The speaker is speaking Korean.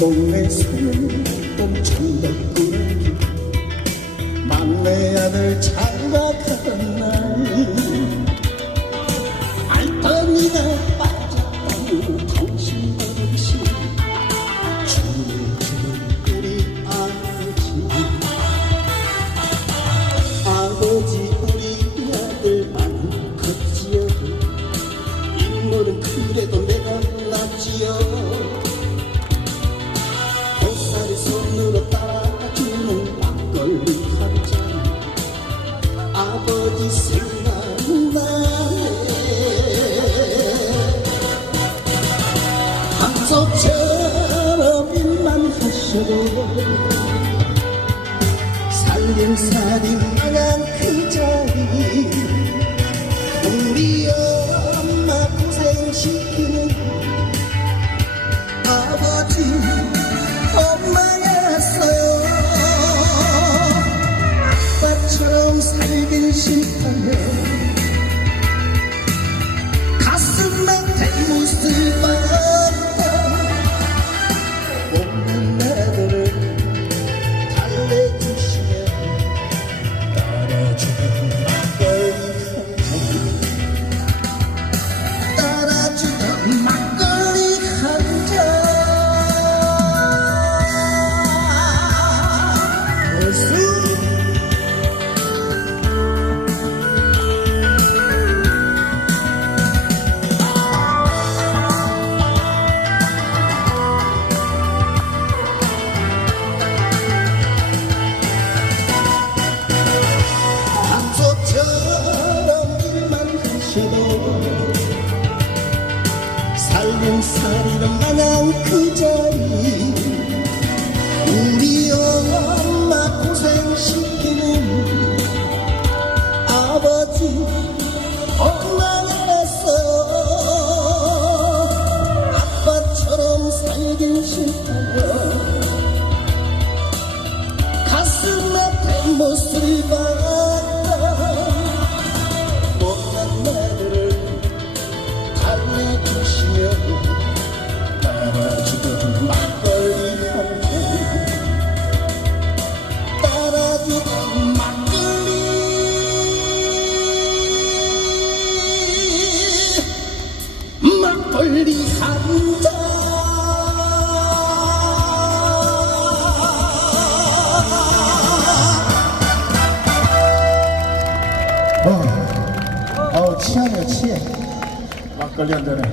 동네 사는 꼼짝덕꾸러기 막내 아들 장가가는 날. 알더니가 빠졌다고 당신 버릇이 주는 우리 아버지 아버지 우리 아들만 컸지요. 인물은 그래도 내가 낫지요 아버지 생각나네 항석처럼 일만 하셔도 살림살이 마냥 그 자리. 우리 엄마 고생시키는 아버지 엄마 살긴 싫다며 가슴만 대못을 봤다 없는 애들을 달래주시며 따라주는 막걸리 한잔 따라주는 막걸리 한잔 살림살이는 마냥 그 자리 한잔 어, 어, 취하네, 취해. 막걸리 한 잔에.